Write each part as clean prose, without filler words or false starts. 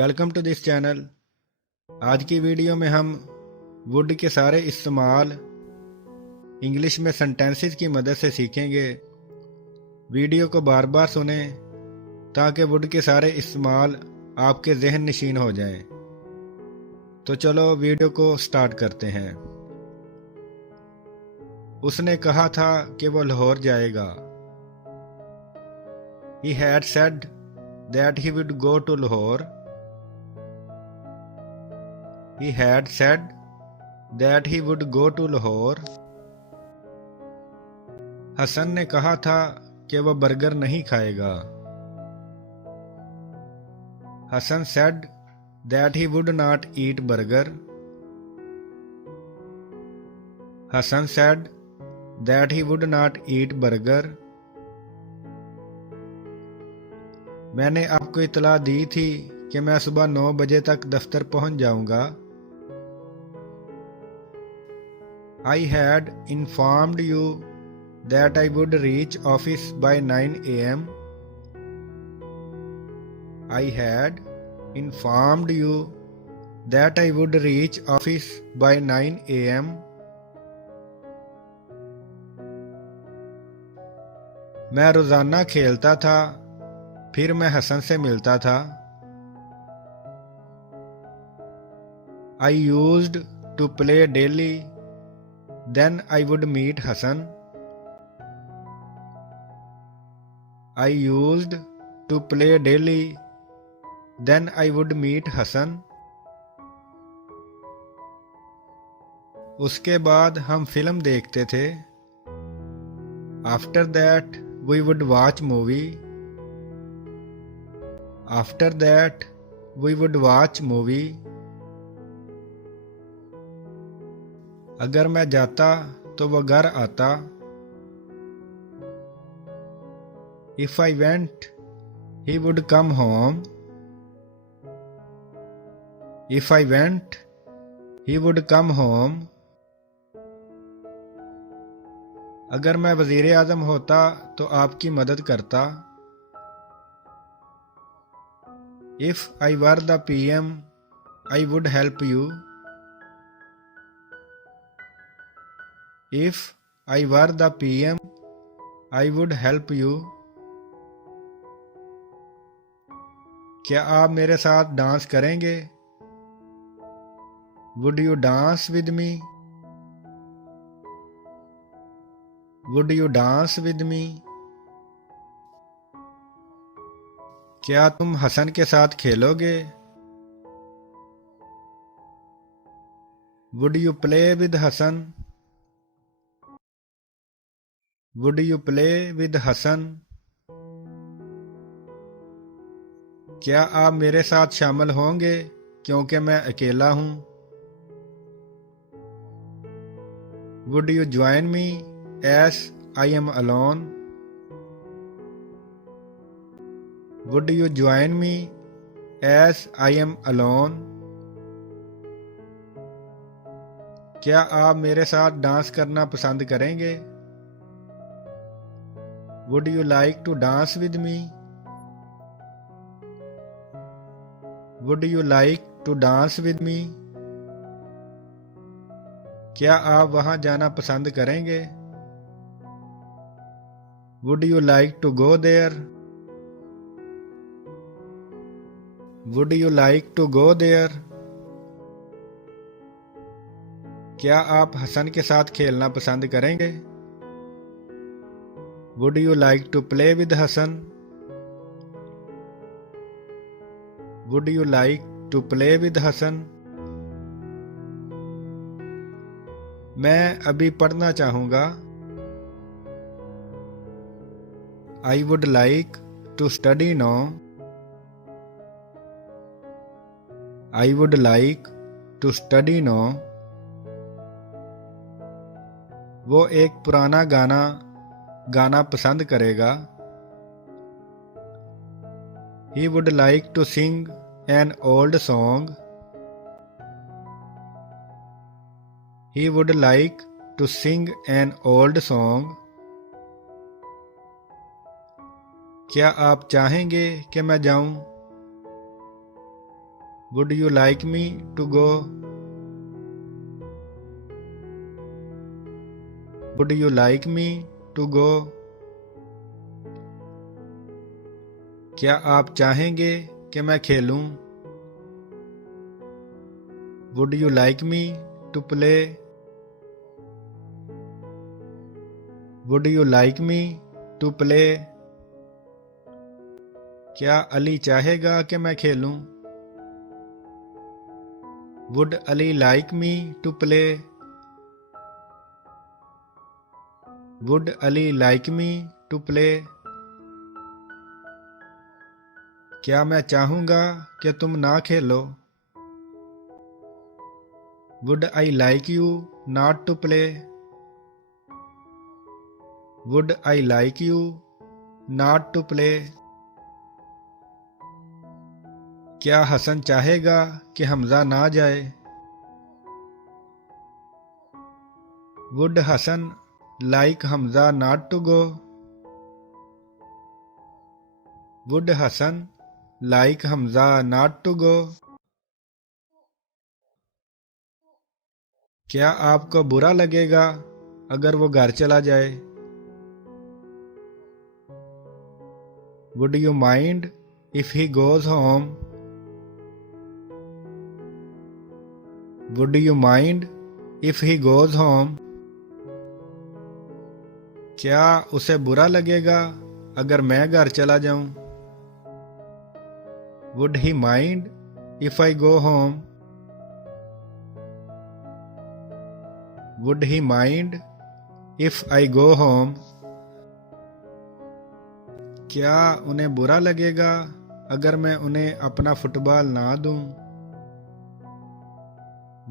Welcome to this channel. आज की video में हम वुड के सारे इस्तेमाल इंग्लिश में सेंटेंसेस की मदद से सीखेंगे। वीडियो को बार बार सुनें ताकि वुड के सारे इस्तेमाल आपके जहन नशीन हो जाएं। तो चलो वीडियो को स्टार्ट करते हैं। उसने कहा था कि वो लाहौर जाएगा। He had said that he would go to Lahore. He had said that he would go to Lahore. Hasan ने कहा था कि वह बर्गर नहीं खाएगा। Hasan said that he would not eat burger. Hasan said that he would not eat burger. मैंने आपको इतला दी थी कि मैं सुबह 9 बजे तक दफ्तर पहुंच जाऊंगा। I had informed you that I would reach office by 9 a.m. I had informed you that I would reach office by 9 a.m. मैं रोजाना खेलता था, फिर मैं हसन से मिलता था। I used to play daily, then I would meet Hasan. I used to play daily, then I would meet Hasan. उसके बाद हम फिल्म देखते थे। After that we would watch movie. After that we would watch movie. अगर मैं जाता तो वह घर आता। If I went, he would come home. If I went, he would come home. अगर मैं वज़ीर आज़म होता तो आपकी मदद करता। If I were the PM, I would help you. If I were the PM, I would help you. क्या आप मेरे साथ डांस करेंगे? Would you dance with me? Would you dance with me? क्या तुम हसन के साथ खेलोगे? Would you play with Hasan? Would you play with Hasan? क्या आप मेरे साथ शामिल होंगे क्योंकि मैं अकेला हूं? Would you join me as I am alone? Would you join me as I am alone? क्या आप मेरे साथ डांस करना पसंद करेंगे? Would you like to dance with me? Would you like to dance with me? क्या आप वहां जाना पसंद करेंगे? Would you like to go there? Would you like to go there? क्या आप हसन के साथ खेलना पसंद करेंगे? Would you like to play with Hasan? Would you like to play with Hasan? मैं अभी पढ़ना चाहूंगा। I would like to study now. I would like to study now. वो एक पुराना गाना पसंद करेगा। He would like to sing an old song. He would like to sing an old song. क्या आप चाहेंगे कि मैं जाऊं? Would you like me to go? Would you like me to go? क्या आप चाहेंगे कि मैं खेलूं? Would you like me to play? Would you like me to play? क्या अली चाहेगा कि मैं खेलूं? Would Ali like me to play? Would Ali like me to play? क्या मैं चाहूँगा कि तुम ना खेलो? Would I like you not to play? Would I like you not to play? क्या हसन चाहेगा कि हमजा ना जाए? Would Hassan like Hamza not to go? Would Hassan like Hamza not to go? क्या आपको बुरा लगेगा अगर वो घर चला जाए? Would you mind if he goes home? Would you mind if he goes home? क्या उसे बुरा लगेगा अगर मैं घर चला जाऊं? Would he mind if I go home? Would he mind if I go home? क्या उन्हें बुरा लगेगा अगर मैं उन्हें अपना फुटबॉल ना दूं?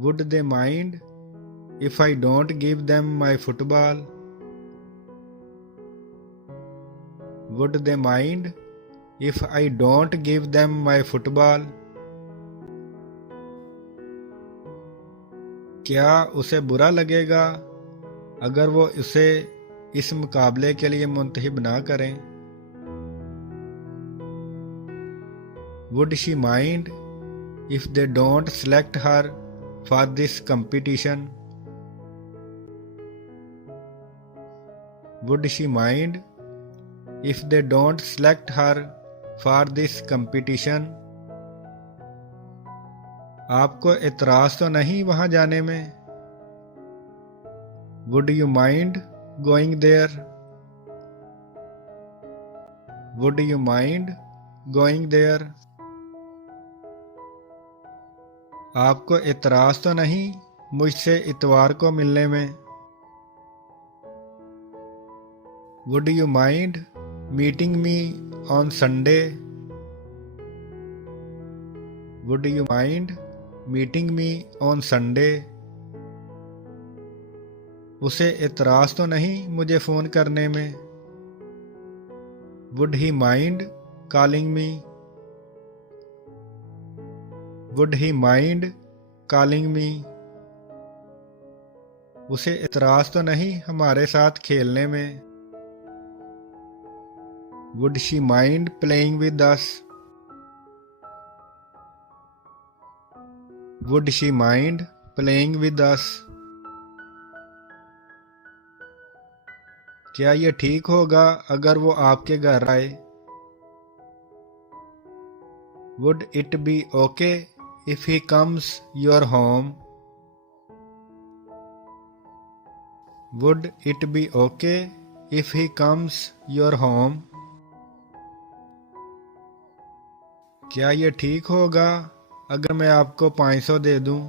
Would they mind if I don't give them my football? Would they mind if I don't give them my football? क्या उसे बुरा लगेगा अगर वो उसे इस मुकाबले के लिए मुंतखब ना करें? Would she mind if they don't select her for this competition? Would she mind if they don't select her for this competition? आपको एतराज तो नहीं वहां जाने में? Would you mind going there? Would you mind going there? आपको एतराज तो नहीं मुझसे इतवार को मिलने में? Would you mind meeting me on Sunday? Would you mind meeting me on Sunday? उसे एतराज तो नहीं मुझे फ़ोन करने में? Would he mind calling me? Would he mind calling me? उसे एतराज तो नहीं हमारे साथ खेलने में? Would she mind playing with us? Would she mind playing with us? क्या ये ठीक होगा अगर वो आपके घर आए? Would it be okay if he comes your home? Would it be okay if he comes your home? क्या ये ठीक होगा अगर मैं आपको 500 दे दूं?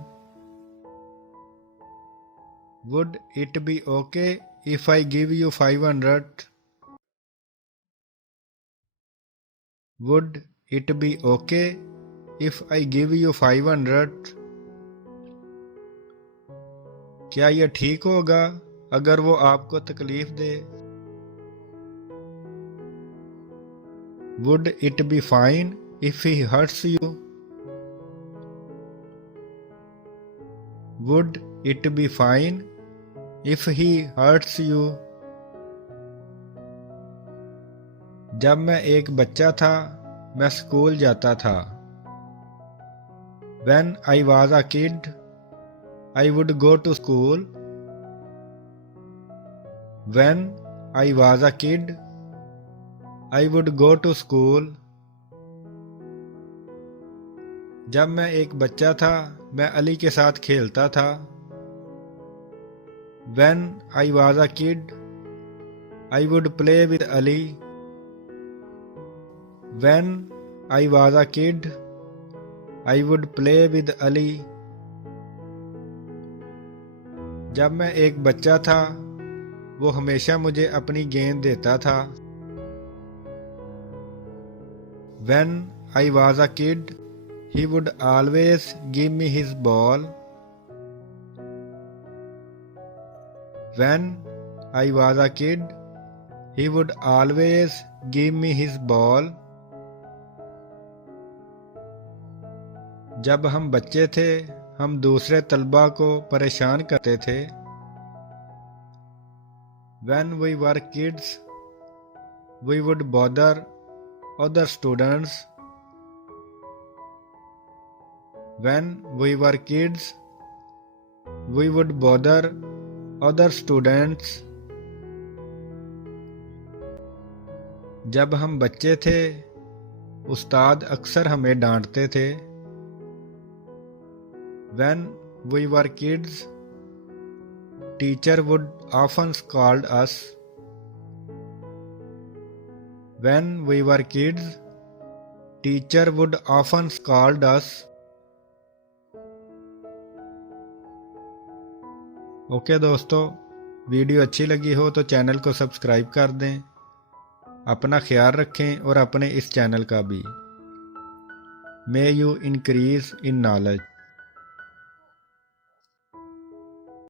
Would it be okay if I give you 500? Would it be okay if I give you 500? क्या ये ठीक होगा अगर वो आपको तकलीफ दे? Would it be fine if he hurts you? Would it be fine if he hurts you? जब मैं एक बच्चा था मैं स्कूल जाता था. When I was a kid, I would go to school. When I was a kid, I would go to school. जब मैं एक बच्चा था मैं अली के साथ खेलता था। When I was a kid, I would play with Ali. When I was a kid, I would play with Ali. जब मैं एक बच्चा था वो हमेशा मुझे अपनी गेंद देता था। When I was a kid, he would always give me his ball. When I was a kid, he would always give me his ball. जब हम बच्चे थे हम दूसरे तलबा को परेशान करते थे। When we were kids, we would bother other students. When we were kids, we would bother other students. जब हम बच्चे थे उस्ताद अक्सर हमें डांटते थे। When we were kids, teacher would often scold us. When we were kids, teacher would often scold us. Okay दोस्तों, video अच्छी लगी हो तो चैनल को सब्सक्राइब कर दें। अपना ख्याल रखें और अपने इस चैनल का भी। May you increase in knowledge.